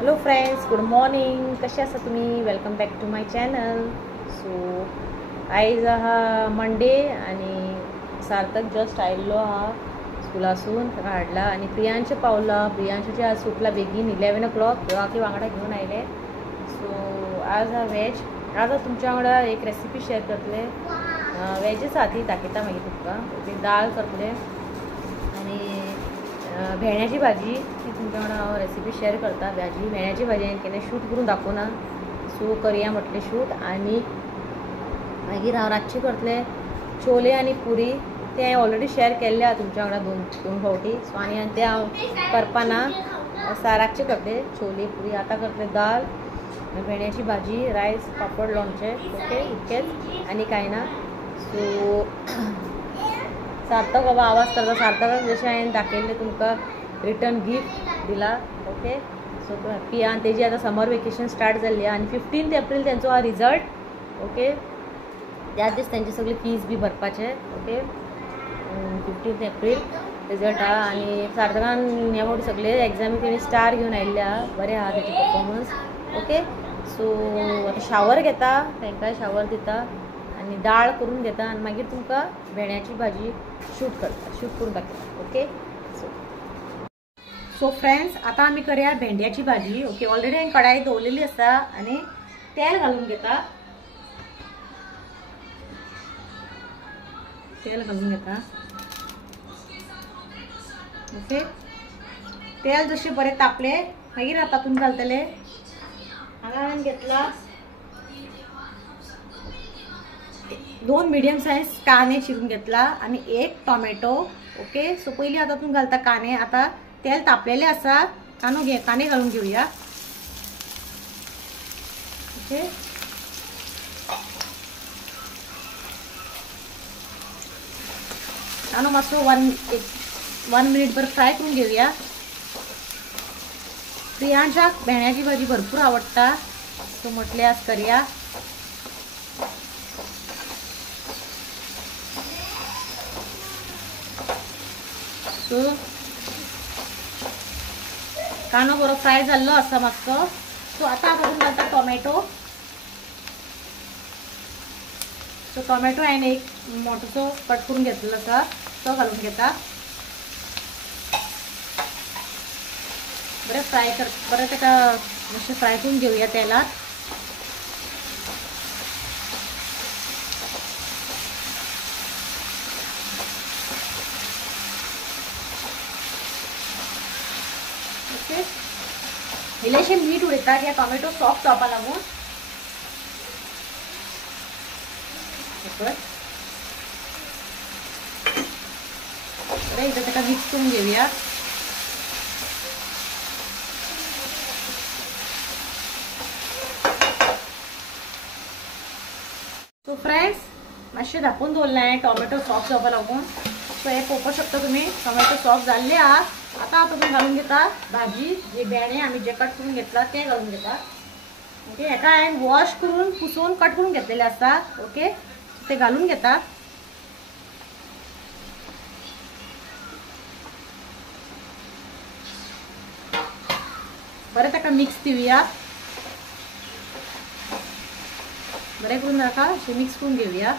Hello friends, good morning. कसे आसा तुम्ही? Welcome back to my channel. So आयज हा मंडे आणि सार्थक जस्ट आयिल्लो हा स्कुलासून, ताका हाडला आणि प्रियांश पावला. प्रियांशूचे आज सुटला बेगीन 11 o'clock. की वांगडा घेऊन आयले. सो आज हा वेज. आज तुमच्या वांगडा एक रेसिपी शेअर करतले. वेजच आहा ती दाखयता मागीर तुमकां. ओके, दाळ करतले आणि भेंड्याची भाजी ती तुमच्या वांगडा हांव रेसिपी शेअर करता. भेंड्याची भाजी हांवें केन्ना शूट करून दाखोवना, सो करया म्हटलें शूट. आनी मागीर हांव रातचे करतलें छोले आनी पुरी. ते हांवें ऑलरेडी शेअर केल्ले आहा तुमच्या वांगडा दोन फावटी. सो आनी ते हांव करपाना. रातचे करतले छोले पुरी. आतां करतले दाल, भेंड्याची भाजी, रायस, पापड, लोणचें. ओके, इतकेंच, आनी कांय ना. सो सार्थक बाबा आवाज करता. सार्थकाक जशें हांवें दाखयल्लें तुमकां रिटर्न गिफ्ट दिला. ओके, सो तो हॅप्पी आहा. तेजी आतां समर वेकेशन स्टार्ट जाल्ली आहा आनी 15 एप्रील तेंचो हा रिजल्ट. ओके, त्याच दीस तेंची सगळी फीज बी भरपाचें. ओके, 15 एप्रील रिजल्ट आहा. आनी सार्थकान ह्या फावटी सगळे एग्जामी तेणी स्टार घेवन आयिल्ले आहा. बरें आहा तेजे परफॉर्मन्स. ओके, सो आतां शावर घेता, तांकां शावर दिता आनी दाळ करून घेता आनी मागीर तुमकां भेंड्याची भाजी शूट करून दाखयता. ओके, सो फ्रेंड्स, आतां आमी करया भेंड्याची भाजी. ओके, ऑलरेडी हांवें कढाई दवरलेली आसा आनी तेल घालून घेता. ओके, तेल जशें बरें तापलें मागीर तातूंत घालतले. हांगा हांवें घेतला 2 मिडियम सायज कांदे चिरून घेतला आनी 1 टोमॅटो. ओके, सो पयलीं हांव तातूंत घालता कांदे. आतां तेल तापलेलें आसा, कांदे घालून घेवया. ओके, कांदो मातसो 1 मिनिट भर फ्राय करून घेवया. प्रियांशाक भेंड्याची भाजी भरपूर आवडटा, सो म्हटलें आज करया. सो कांदो बरो फ्राय जाल्लो आसा मातसो. सो आतां हांव घालता टोमॅटो. सो टोमॅटो हांवें एक मोठोसो कट करून घेतलेलो आसा, तो घालून घेता. बरें ताका मातशें फ्राय करून घेवया तेलात. ओके, इल्लेशें मीठ उडयता कित्याक टोमॅटो सॉफ्ट जावपा लागून. बरें एकदां ताका मिक्स करून घेवया. सो फ्रेंड्स, मातशें धापून दवरलें हांवें टोमॅटो सॉफ्ट जावपा लागून. सो हे पळोवपाक शकता तुमी टोमॅटो सॉफ्ट जाल्ले आहा. आतां हांव तातूंत घालून घेता भाजी. जे भेंडे आमी जे कट करून घेतला ते घालून घेता. ओके, हेका हांवें वॉश करून पुसून कट करून घेतलेले आसा. ओके, ते घालून घेता. बरें ताका मिक्स दिवया. बरें करून नाका अशें मिक्स करून घेवया.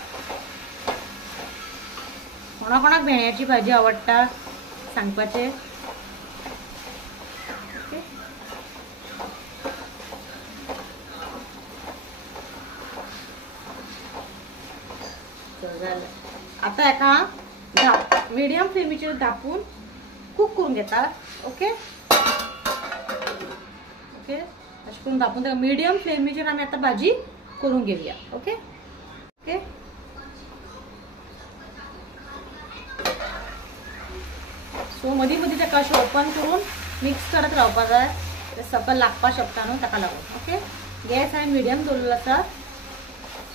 कोणाक भेंड्याची भाजी आवडटा सांगपाचें. ओके, जालें. आतां हेका मिडियम फ्लेमीचेर धापून कूक करून घेता. ओके, ओके, अशें करून धापून ताका मिडियम फ्लेमीचेर आमी आतां भाजी करून घेवया. ओके, ओके, सो मदीं मदीं ताका अशें ओपन करून मिक्स करत रावपा जाय. ते सकयल लागपा शकता न्हू, ताका लागून. ओके, गॅस हांवें मिडियम दवरलेलो आसा.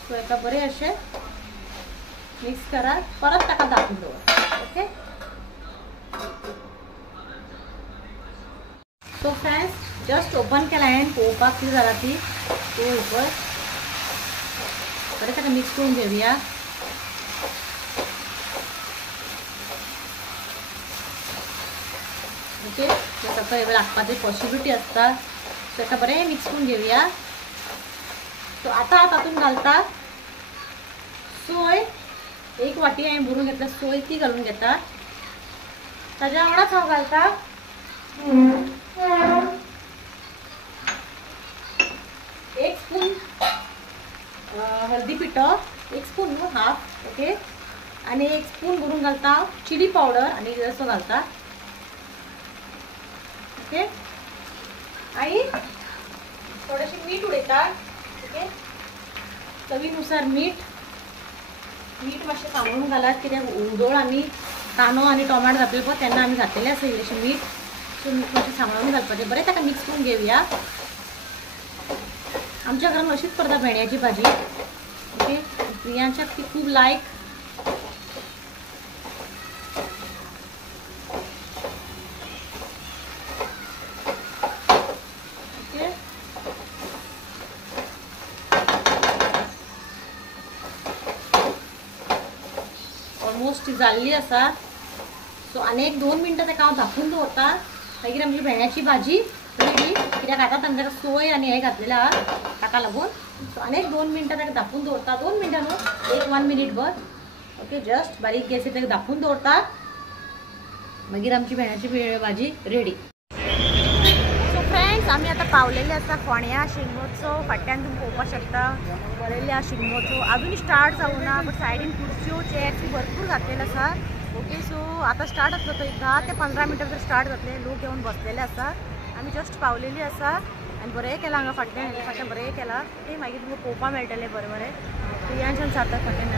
सो हेका बरें अशें मिक्स करा. परत ताका धापून दवर. Okay, so friends, just open केला हांवें पळोवपाक कितें जालां ती. सो पळय बरें ताका मिक्स करून घेवया. ओके, सकयल लागपाची पॉसिबिलिटी आसता. त्याचा बरे मिक्स करून घेऊया. तो आता तातून घालता सोय, 1 वाटी आहे भरून घेतला सोय ती घालून घेता. त्याच्या वांगडाच हांव घालता 1 स्पून हळदी पिठो, 1 स्पून हाफ. ओके. आणि 1 स्पून भरून घालता चिली पावडर आणि जसं घालता. ओके. आणि थोडेसे मीठ उडयता. ओके. चवीनुसार मीठ मातशें सांबाळून घालात कित्याक उदोळ आमी कांदो आनी टोमाट घातले पळय तेन्ना आमी घातलेले आसा इल्लेशें मीठ. सो मीठ मातशें सांबाळून घालपाचें. बरें ताका मिक्स करून घेवया. आमच्या घरान अशीच करता भेंड्याची भाजी. ओके. प्रियांच्याक ती खूब लायक. ओके. ऑलमोस्ट जाल्ली आसा. सो आनी 1-2 मिनटां ताका हांव धापून दवरता. मागीर आमची भेंड्याची भाजी रेडी. कित्याक आतां तांकां सोय आनी हें घातलेलें आहा ताका लागून. सो आनी 1-2 मिनटां ताका धापून दवरता. 2 मिनटां न्हू 1 मिनीट भर. ओके. जस्ट बारीक गॅसीर ताका धापून दवरता. मागीर आमची भेंड्याची भाजी रेडी. सो फ्रेंड्स आमी आतां पावलेले आसा फोंड्या शिगमोत्सव. फाटल्यान तुमी पळोवपाक शकता बरयल्ले आहा शिगमोत्सव. अजून स्टार्ट जावना बट सायडीन खुर्च्यो चेअर्स भरपूर घातलेले आसा. ओके. सो आतां स्टार्ट जातलो तो 10 ते 15 मिनटां भितर स्टार्ट जातले. लोक येवन बसलेले आसा. आमी जस्ट पावलेली आसा आनी बरें केलां हांगा फाटल्यान बरें केलां. ते मागीर तुमकां पळोवपाक मेळटलें बरें बरें. प्रियांच्यान सारता फाटल्यान.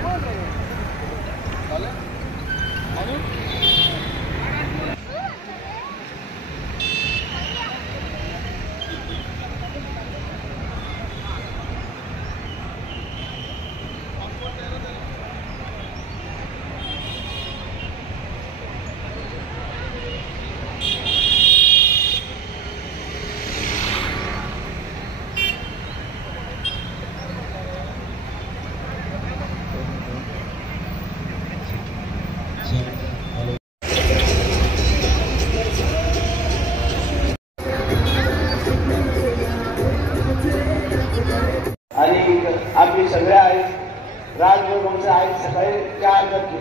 आम्ही सगळ्या आहेत राजभवनचं आहेत सकाळी 4 नक्की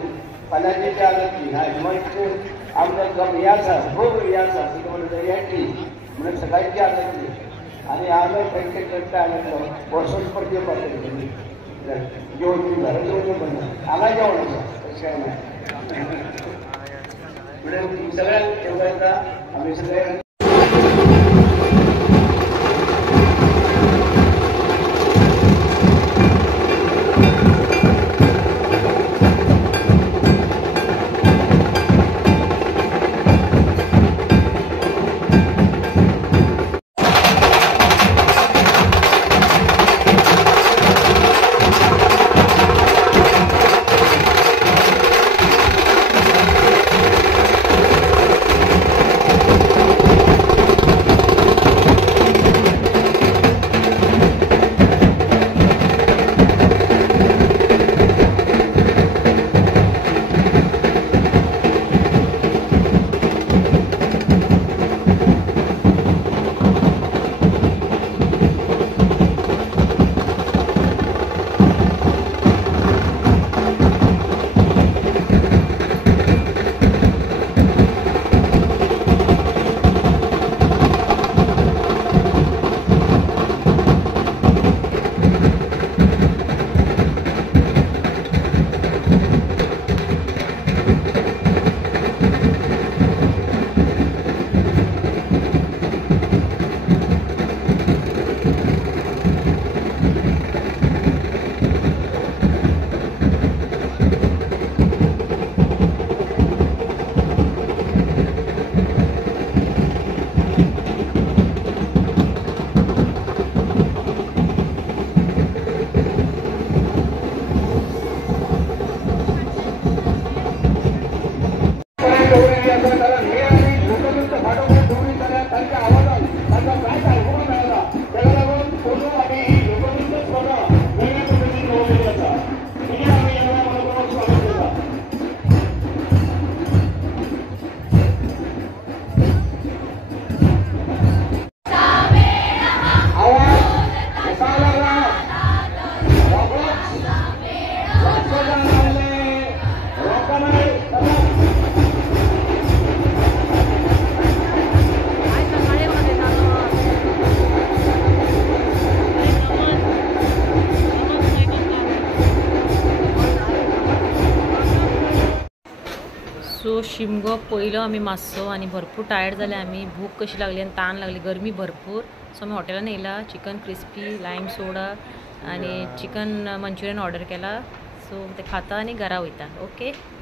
पाण्याचे 4 नक्की नाही मग आमचं गम याचा हो याचा तुम्हाला याची म्हणजे सकाळी 4 नक्की आणि आम्ही प्रत्येक करता आम्ही वर्षोस पडते पाहिजे जेवण घरात जेवण बनणार आम्हाला जेवणाचं काय नाही पुढे सगळ्या जेवणाचा आम्ही सगळ्या सो शिमगो पयलो आमी मातसो आनी भरपूर टायर्ड जाले आमी, भूक कशी लागली आनी ताण लागली, गरमी भरपूर. सो आमी हॉटेलान येयला, चिकन क्रिस्पी, लायम सोडा आनी चिकन मंचुरियन ऑर्डर केला. सो ते खाता आनी घरा वयता. ओके.